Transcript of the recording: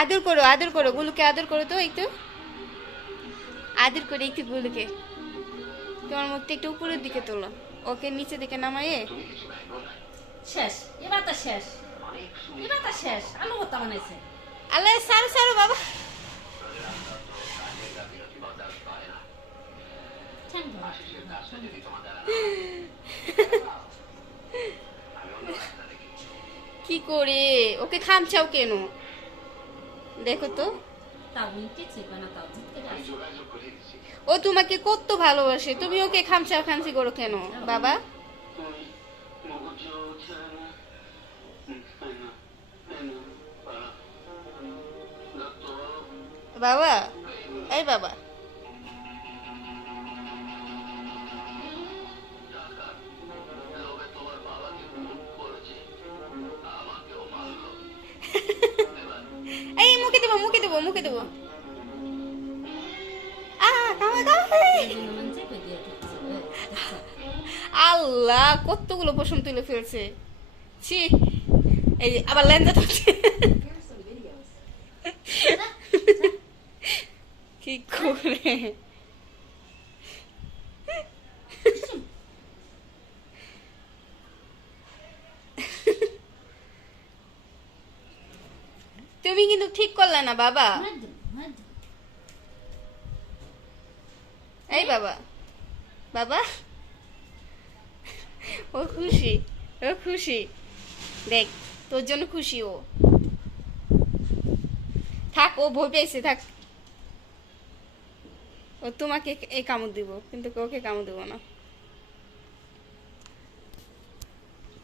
আদর করো আদর করো গুলুকে আদর করো তো একটু। আদর করে একটু গুলুকে। তোমার মুখটা একটু উপরের দিকে তোলো। ওকে নিচে দিকে নামাইয়ে। শেষ এবার তো শেষ। এবার তো শেষ আলু ভর্তা বানাইছে। আল্লাহ সারো সারো বাবা। কি করে? ওকে খামছাও কেন? দেখো তো। ও তোমাকে কত ভালোবাসে। তুমি ওকে খামছা খামছি করো কেন বাবা? বাবা এই বাবা। দেবো মুখে দেবো মুখে দেবো? আল্লাহ কতগুলো পশম তুলে ফেলছে। ছি এই যে আবার লেন্সা ধরছে। কি করে? তুমি কিন্তু ঠিক করলে না, বাবা। এই বাবা বাবা। ও খুশি ও খুশি। দেখ, তোর জন্য খুশি ও। থাক, ও ভয় পেয়েছে, থাক। ও তোমাকে এই কামড় দিব, কিন্তু ওকে কামড় দিব না।